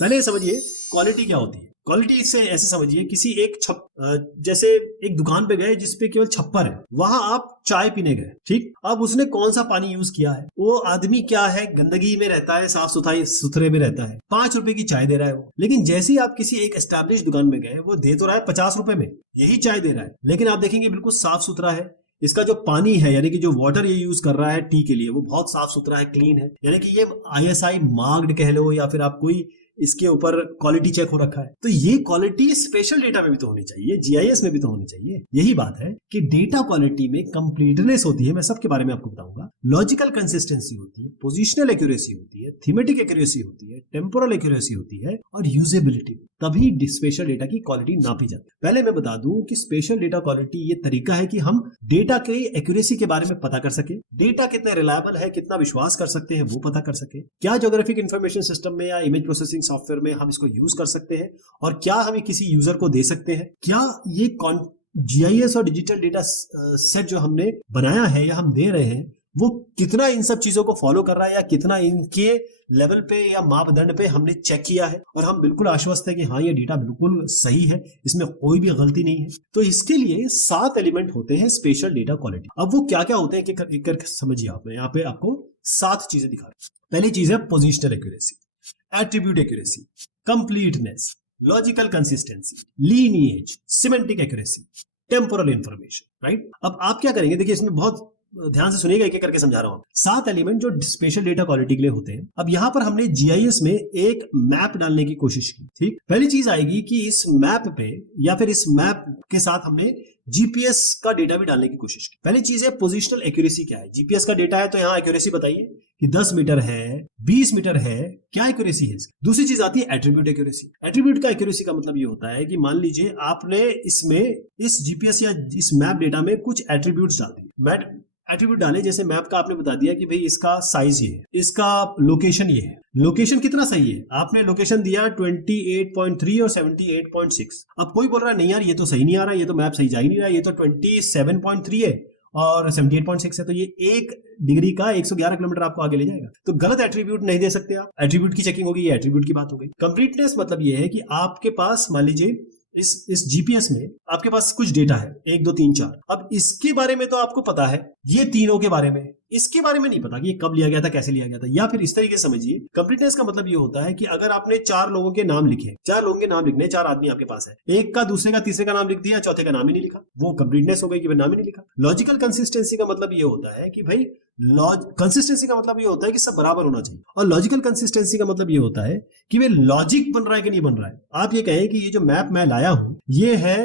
पहले समझिए क्वालिटी क्या होती है। क्वालिटी इससे ऐसे समझिए, किसी एक जैसे एक दुकान पे गए जिसपे केवल छप्पर है, वहां आप चाय पीने गए, ठीक। अब उसने कौन सा पानी यूज किया है, वो आदमी क्या है, गंदगी में रहता है, साफ सुथरे में रहता है, 5 रुपए की चाय दे रहा है वो। लेकिन जैसे ही आप किसी एक एस्टैब्लिश दुकान में गए, वो दे तो रहा है 50 रुपए में, यही चाय दे रहा है, लेकिन आप देखेंगे बिल्कुल साफ सुथरा है। इसका जो पानी है, यानी कि जो वाटर ये यूज कर रहा है टी के लिए, वो बहुत साफ सुथरा है, क्लीन है, यानी कि ये ISI मार्क्ड कह लो, या फिर आप कोई इसके ऊपर क्वालिटी चेक हो रखा है। तो ये क्वालिटी स्पेशल डेटा में भी तो होनी चाहिए, GIS में भी तो होनी चाहिए। यही बात है कि डेटा क्वालिटी में कंप्लीटनेस होती है, मैं सबके बारे में आपको बताऊंगा। लॉजिकल कंसिस्टेंसी होती है, पोजिशनल एक्यूरेसी होती है, थीमेटिक एक्यूरेसी होती है, टेम्पोरल एक्यूरेसी होती है, और यूजेबिलिटी, तभी स्पेशल डेटा की क्वालिटी नापी जाती है। पहले मैं बता दूं कि स्पेशल डेटा क्वालिटी ये तरीका है कि हम डेटा की एक्यूरेसी के बारे में पता कर सके, डेटा कितना रिलायबल है, कितना विश्वास कर सकते हैं वो पता कर सके, क्या ज्योग्राफिक इंफॉर्मेशन सिस्टम में या इमेज प्रोसेसिंग सॉफ्टवेयर में हम इसको यूज कर सकते हैं, और क्या हम किसी यूजर को दे सकते हैं, क्या ये GIS और डिजिटल डेटा सेट जो हमने बनाया है या हम दे रहे हैं, वो कितना इन सब चीजों को फॉलो कर रहा है, या कितना इनके लेवल पे या मापदंड पे हमने चेक किया है, और हम बिल्कुल आश्वस्त है कि हाँ ये डेटा बिल्कुल सही है, इसमें कोई भी गलती नहीं है। तो इसके लिए 7 एलिमेंट होते हैं स्पेशल डेटा क्वालिटी। अब वो क्या क्या होते हैं एक कर समझिए आप। मैं यहाँ पे आपको 7 चीजें दिखा रहा हूं। पहली चीज है positional accuracy, attribute accuracy, completeness, logical consistency, lineage, semantic accuracy, temporal information. Right, अब आप क्या करेंगे, देखिए इसमें बहुत ध्यान से सुनिएगा, एक एक करके समझा रहा हूं। 7 एलिमेंट जो स्पेशल डेटा क्वालिटी के लिए होते हैं। अब यहां पर हमने GIS में एक मैप डालने की कोशिश की, ठीक। पहली चीज आएगी कि इस मैप पे या फिर इस मैप के साथ हमने GPS का डेटा भी डालने की कोशिश की। पहली चीज है पोजिशनल एक्यूरेसी क्या है। GPS का डेटा है तो यहाँ एक्यूरेसी बताइए कि 10 मीटर है, 20 मीटर है, क्या एक्यूरेसी है इसकी। दूसरी चीज आती है एट्रीब्यूट एक्यूरेसी। एट्रीब्यूट का एक्यूरेसी का मतलब ये होता है कि मान लीजिए आपने इसमें इस GPS या इस मैप डेटा में कुछ एट्रीब्यूट्स डाल दिए, एट्रीब्यूट डाले, जैसे मैप का आपने बता दिया कि भाई इसका साइज ये है, इसका लोकेशन ये है। लोकेशन कितना सही है, आपने लोकेशन दिया 28.3 और 78.6। अब कोई बोल रहा है नहीं यार ये तो सही नहीं आ रहा, ये तो मैप सही जा ही नहीं रहा, ये तो 27.3 है और 78.6 है, तो ये 1 डिग्री का 111 किलोमीटर आपको आगे ले जाएगा। तो गलत एट्रीब्यूट नहीं दे सकते आप, एट्रीब्यूट की चेकिंग होगी, ये एट्रीब्यूट की बात हो गई। कंप्लीटनेस मतलब ये है कि आपके पास मान लीजिए इस GPS में आपके पास कुछ डेटा है 1 2 3 4। अब इसके बारे में तो आपको पता है, ये तीनों के बारे में, इसके बारे में नहीं पता कि ये कब लिया गया था, कैसे लिया गया था। या फिर इस तरीके से समझिए, कंप्लीटनेस का मतलब ये होता है कि अगर आपने 4 लोगों के नाम लिखे, 4 लोगों के नाम लिखने, 4 आदमी आपके पास है, एक का दूसरे का तीसरे का नाम लिख दिया, चौथे का नाम ही नहीं लिखा, वो कंप्लीटनेस हो गई कि नाम ही नहीं लिखा। लॉजिकल कंसिस्टेंसी का मतलब ये होता है कि भाई कंसिस्टेंसी का मतलब ये होता है कि सब बराबर होना चाहिए, और लॉजिकल कंसिस्टेंसी का मतलब ये होता है कि वे लॉजिक बन रहा है कि नहीं बन रहा है। आप ये कहें कि ये जो मैप मैं लाया हूं ये है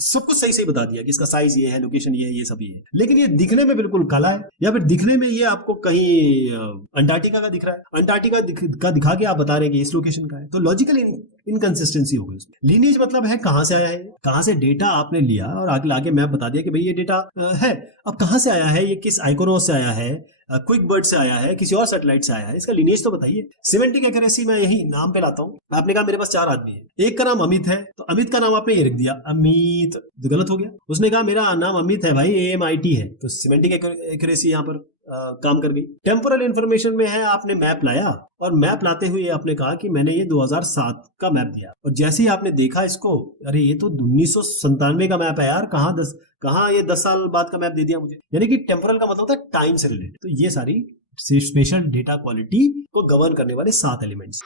सब कुछ सही सही बता दिया कि इसका साइज ये है, लोकेशन ये है, ये सब ये है, लेकिन ये दिखने में बिल्कुल काला है, या फिर दिखने में ये आपको कहीं अंटार्कटिका का दिख रहा है, अंटार्कटिका का दिखा के आप बता रहे हैं कि इस लोकेशन का है। तो लॉजिकल इनकंसिस्टेंसी हो गई उसमें। लीनिएज मतलब है कहां से आया है, कहां से डेटा आपने लिया और आगे मैप बता दिया कि भाई ये डेटा है। अब कहां से आया है, ये किस आइकोनोस से आया है, क्विक बर्ड से आया है, किसी और सैटेलाइट से आया है, इसका लिनिएज तो बताइए। सिमेंटिक एक्यूरेसी मैं यही नाम पे लाता हूँ। आपने कहा मेरे पास 4 आदमी है, एक का नाम अमित है, तो अमित का नाम आपने ये लिख दिया अमित, तो गलत हो गया। उसने कहा मेरा नाम अमित है भाई, AMIT है, तो सिमेंटिक एक्यूरेसी यहाँ पर काम कर गई। टेम्पोरल इंफॉर्मेशन में है, आपने मैप लाया और मैप लाते हुए आपने कहा कि मैंने ये 2007 का मैप दिया, और जैसे ही आपने देखा इसको, अरे ये तो 1997 का मैप है यार, कहाँ ये 10 साल बाद का मैप दे दिया मुझे। यानी कि टेम्पोरल का मतलब होता है टाइम से रिलेटेड। तो ये सारी स्पेशल डेटा क्वालिटी को गवर्न करने वाले 7 एलिमेंट्स।